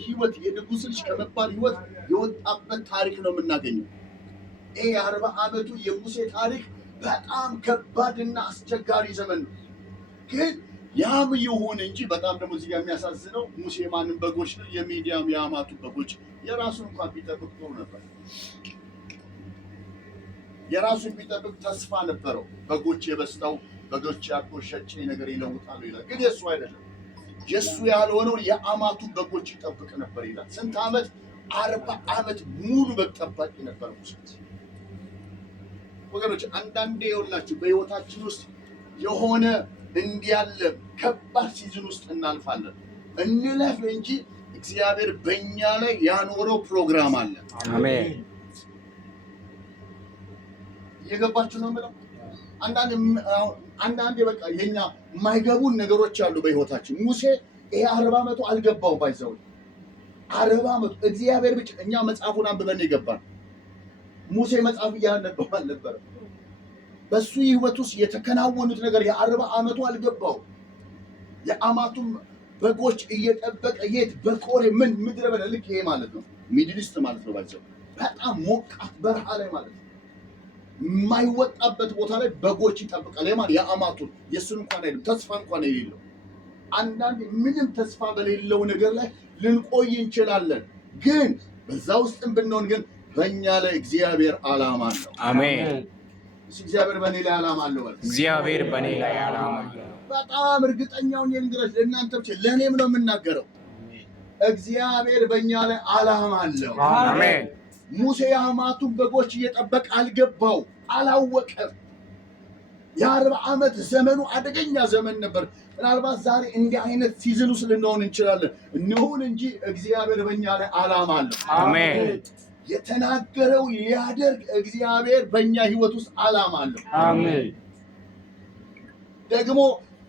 ህይወት የንጉሥ ልጅ ከመባል ህይወት የወጣበት ታሪክ ነው የምናገኘው። ይሄ የ40 ዓመቱ የሙሴ ታሪክ በጣም ከባድና አስቸጋሪ ዘመን ነው። ግን ያም ይሁን እንጂ በጣም ደግሞ እዚህ ጋር የሚያሳዝነው ሙሴ ማንም በጎች ነው የሚዲያም የአማቱ በጎች የራሱን እንኳን ቢጠብቅ ጥሩ ነበር። የራሱን ቢጠብቅ ተስፋ ነበረው። በጎች የበስተው በጎች ያቆ ሸጬ ነገር ይለውጣሉ ይላል። ግን የሱ አይደለም። የሱ ያልሆነው የአማቱ በጎች ይጠብቅ ነበር ይላል። ስንት ዓመት? 40 ዓመት ሙሉ በግ ጠባቂ ነበር ሙሴ። ወገኖች አንዳንዴ ይኸውላችሁ በህይወታችን ውስጥ የሆነ እንዲያለ ከባድ ሲዝን ውስጥ እናልፋለን። እንለፍ እንጂ እግዚአብሔር በእኛ ላይ ያኖረው ፕሮግራም አለ። አሜን። የገባችሁ ነው የምለው። አንዳንዴ በቃ የኛ የማይገቡን ነገሮች አሉ በህይወታችን። ሙሴ ይሄ 40 ዓመቱ አልገባው ባይዘው 40 ዓመቱ እግዚአብሔር ብቻ እኛ መጽሐፉን አንብበን ይገባል። ሙሴ መጽሐፍ እያነበበ አልነበረ። በሱ ህይወት ውስጥ የተከናወኑት ነገር የ40 ዓመቱ አልገባው። የአማቱም በጎች እየጠበቀ የት በኮሬ ምን ምድረ በዳ ልክ ይሄ ማለት ነው ሚድል ኢስት ማለት ነው ባይዘው በጣም ሞቃት በረሃ ላይ ማለት ነው። የማይወጣበት ቦታ ላይ በጎች ይጠብቃል። የማን የአማቱን የሱን እንኳን አይደለም ተስፋ እንኳን የሌለው። አንዳንድ ምንም ተስፋ በሌለው ነገር ላይ ልንቆይ እንችላለን። ግን በዛ ውስጥም ብንሆን ግን በእኛ ላይ እግዚአብሔር ዓላማ አለው። አሜን። እግዚአብሔር በእኔ ላይ ዓላማ አለው። እግዚአብሔር በእኔ ላይ ዓላማ አለው። በጣም እርግጠኛውን የንግረሽ ለእናንተ ብቻ ለእኔም ነው የምናገረው። እግዚአብሔር በእኛ ላይ ዓላማ አለው። አሜን። ሙሴ የአማቱን በጎች እየጠበቀ አልገባው፣ አላወቀም። የ40 ዓመት ዘመኑ አደገኛ ዘመን ነበር። ምናልባት ዛሬ እንዲህ አይነት ሲዝን ውስጥ ልንሆን እንችላለን። እንሁን እንጂ እግዚአብሔር በእኛ ላይ ዓላማ አለው። አሜን። የተናገረው ሊያደርግ እግዚአብሔር በእኛ ህይወት ውስጥ ዓላማ አለው። አሜን። ደግሞ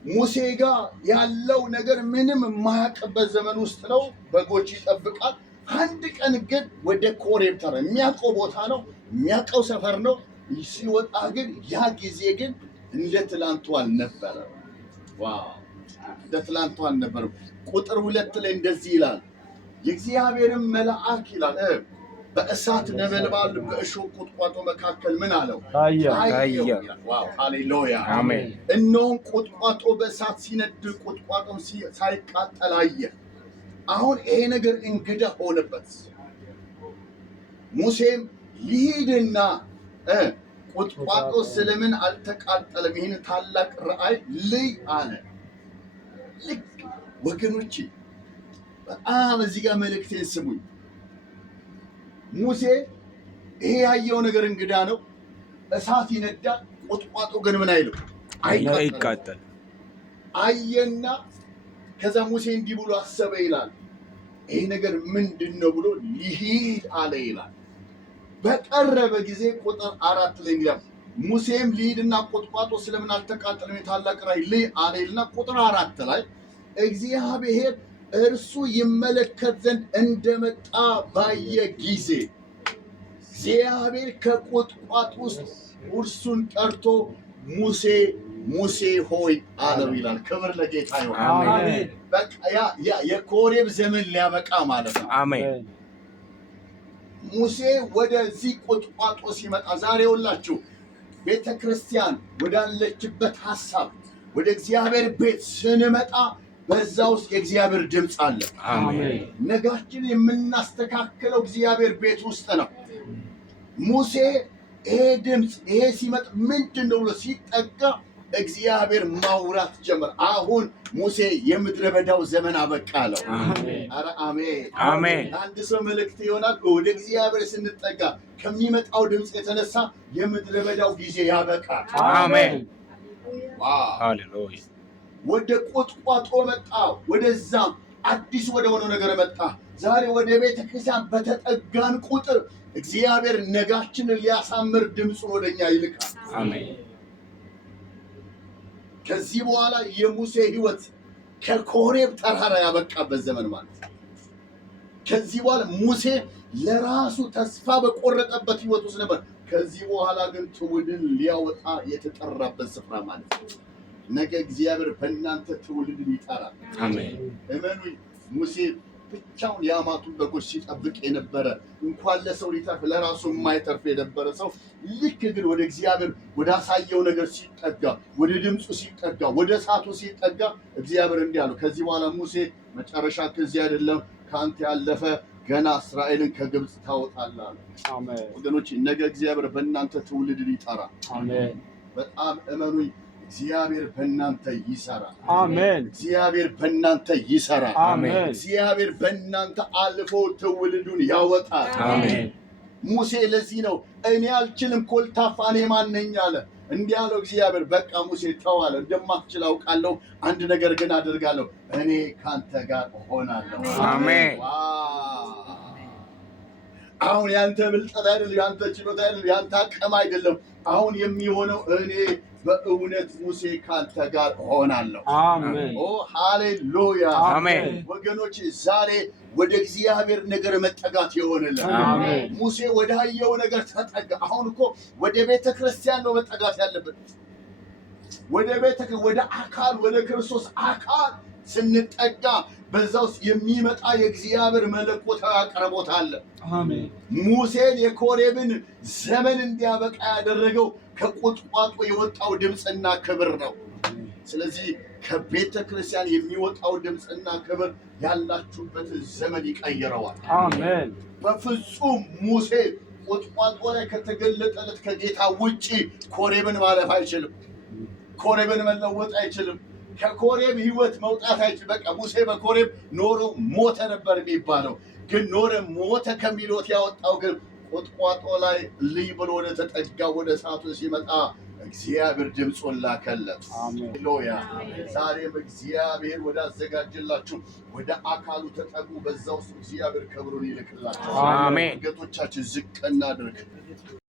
ሙሴ ጋር ያለው ነገር ምንም የማያውቅበት ዘመን ውስጥ ነው። በጎች ይጠብቃል። አንድ ቀን ግን ወደ ኮሬብ ተራ የሚያውቀው ቦታ ነው፣ የሚያውቀው ሰፈር ነው። ሲወጣ ግን ያ ጊዜ ግን እንደ ትላንቱ አልነበረም። ዋው! እንደ ትላንቱ አልነበረም። ቁጥር 2 ላይ እንደዚህ ይላል፣ የእግዚአብሔርም መልአክ ይላል በእሳት ነበልባል በእሾህ ቁጥቋጦ መካከል ምን አለው? ታየው። ዋው! ሃሌሉያ! አሜን። እነሆም ቁጥቋጦ በእሳት ሲነድ ቁጥቋጦም ሳይቃጠል አየ። አሁን ይሄ ነገር እንግዳ ሆነበት። ሙሴም ይሂድና ቁጥቋጦ ስለምን አልተቃጠለም ይህን ታላቅ ራእይ ልይ አለ። ልክ ወገኖቼ በጣም እዚህ ጋር መልእክቴን ስሙኝ። ሙሴ ይሄ ያየው ነገር እንግዳ ነው። እሳት ይነዳል፣ ቁጥቋጦ ግን ምን አይልም አይቃጠልም። አየና ከዛ ሙሴ እንዲህ ብሎ አሰበ ይላል፣ ይሄ ነገር ምንድነው ብሎ ሊሂድ አለ ይላል። በቀረበ ጊዜ ቁጥር 4 ላይ እንዲያ ሙሴም ሊሂድና ቁጥቋጦ ስለምን አልተቃጠለም የታላቅ ራእይ ልይ አለ ይልና ቁጥር 4 ላይ እግዚአብሔር እርሱ ይመለከት ዘንድ እንደመጣ ባየ ጊዜ እግዚአብሔር ከቁጥቋጦ ውስጥ እርሱን ጠርቶ ሙሴ ሙሴ ሆይ አለው ይላል። ክብር ለጌታ ይሁን። አሜን። በቃ ያ የኮሬብ ዘመን ሊያበቃ ማለት ነው። አሜን። ሙሴ ወደዚህ ቁጥቋጦ ሲመጣ ዛሬ ሁላችሁ ቤተክርስቲያን ወዳለችበት ሐሳብ ወደ እግዚአብሔር ቤት ስንመጣ በዛ ውስጥ የእግዚአብሔር ድምፅ አለ። አሜን። ነጋችን የምናስተካክለው እግዚአብሔር ቤት ውስጥ ነው። ሙሴ ይሄ ድምፅ ይሄ ሲመጣ ምንድነው ብሎ ሲጠጋ እግዚአብሔር ማውራት ጀመረ። አሁን ሙሴ የምድረ በዳው ዘመን አበቃ አለው። ኧረ አሜን አሜን። አንድ ሰው መልእክት ይሆናል። ወደ እግዚአብሔር ስንጠጋ ከሚመጣው ድምፅ የተነሳ የምድረ በዳው ጊዜ ያበቃል። አሜን። ዋው! ሃሌሉያ። ወደ ቁጥቋጦ መጣ። ወደዛም አዲስ ወደ ሆነው ነገር መጣ። ዛሬ ወደ ቤተ ክርስቲያን በተጠጋን ቁጥር እግዚአብሔር ነጋችንን ሊያሳምር ድምፁን ወደኛ ይልካል። አሜን። ከዚህ በኋላ የሙሴ ህይወት ከኮሬብ ተራራ ያበቃበት ዘመን ማለት ነው። ከዚህ በኋላ ሙሴ ለራሱ ተስፋ በቆረጠበት ህይወት ውስጥ ነበር። ከዚህ በኋላ ግን ትውልድን ሊያወጣ የተጠራበት ስፍራ ማለት ነው። ነገ እግዚአብሔር በእናንተ ትውልድን ይጠራል። አሜን። እመኑኝ። ሙሴ ብቻውን የአማቱን በጎች ሲጠብቅ የነበረ እንኳን ለሰው ሊተርፍ ለራሱ የማይተርፍ የነበረ ሰው ልክ ግን ወደ እግዚአብሔር ወደ አሳየው ነገር ሲጠጋ፣ ወደ ድምፁ ሲጠጋ፣ ወደ እሳቱ ሲጠጋ እግዚአብሔር እንዲህ አለው፣ ከዚህ በኋላ ሙሴ መጨረሻ ከዚህ አይደለም፣ ከአንተ ያለፈ ገና እስራኤልን ከግብፅ ታወጣለህ አለ። አሜን። ወገኖች ነገ እግዚአብሔር በእናንተ ትውልድ ይጠራል። አሜን። በጣም እመኑኝ፣ እግዚአብሔር በእናንተ ይሰራል። አሜን። እግዚአብሔር በእናንተ ይሰራል። አሜን። እግዚአብሔር በእናንተ አልፎ ትውልዱን ያወጣል። አሜን። ሙሴ ለዚህ ነው እኔ አልችልም ኮልታፋ እኔ ማን ነኝ አለ። እንዲህ ያለው እግዚአብሔር በቃ ሙሴ ተዋለ፣ እንደማትችል አውቃለሁ፣ አንድ ነገር ግን አደርጋለሁ፣ እኔ ካንተ ጋር እሆናለሁ። አሜን። አሁን ያንተ ብልጠት አይደለም፣ ያንተ ችሎታ አይደለም፣ ያንተ አቅም አይደለም። አሁን የሚሆነው እኔ በእውነት ሙሴ ካንተ ጋር እሆናለሁ። አሜን። ኦ ሃሌሉያ። አሜን። ወገኖች ዛሬ ወደ እግዚአብሔር ነገር መጠጋት ይሆንልን። አሜን። ሙሴ ወደ አየው ነገር ተጠጋ። አሁን እኮ ወደ ቤተ ክርስቲያን ነው መጠጋት ያለበት። ወደ አካል ወደ ክርስቶስ አካል ስንጠጋ በዛ ውስጥ የሚመጣ የእግዚአብሔር መለኮታዊ አቅርቦት አለ። አሜን። ሙሴን የኮሬብን ዘመን እንዲያበቃ ያደረገው ከቁጥቋጦ የወጣው ድምፅና ክብር ነው። ስለዚህ ከቤተ ክርስቲያን የሚወጣው ድምፅና ክብር ያላችሁበትን ዘመን ይቀይረዋል። አሜን። በፍጹም ሙሴ ቁጥቋጦ ላይ ከተገለጠለት ከጌታ ውጪ ኮሬብን ማለፍ አይችልም። ኮሬብን መለወጥ አይችልም። ከኮሬብ ህይወት መውጣት አይችልም። በቃ ሙሴ በኮሬብ ኖሮ ሞተ ነበር የሚባለው፣ ግን ኖረ ሞተ ከሚሎት ያወጣው ግን ቁጥቋጦ ላይ ልይ ብሎ ወደ ተጠጋ ወደ እሳቱ ሲመጣ እግዚአብሔር ድምፁን ላከለት። ሃሌሉያ። ዛሬም እግዚአብሔር ወደ አዘጋጀላችሁ ወደ አካሉ ተጠጉ። በዛ ውስጥ እግዚአብሔር ክብሩን ይልክላችሁ። አሜን። አንገቶቻችን ዝቅ እናድርግ።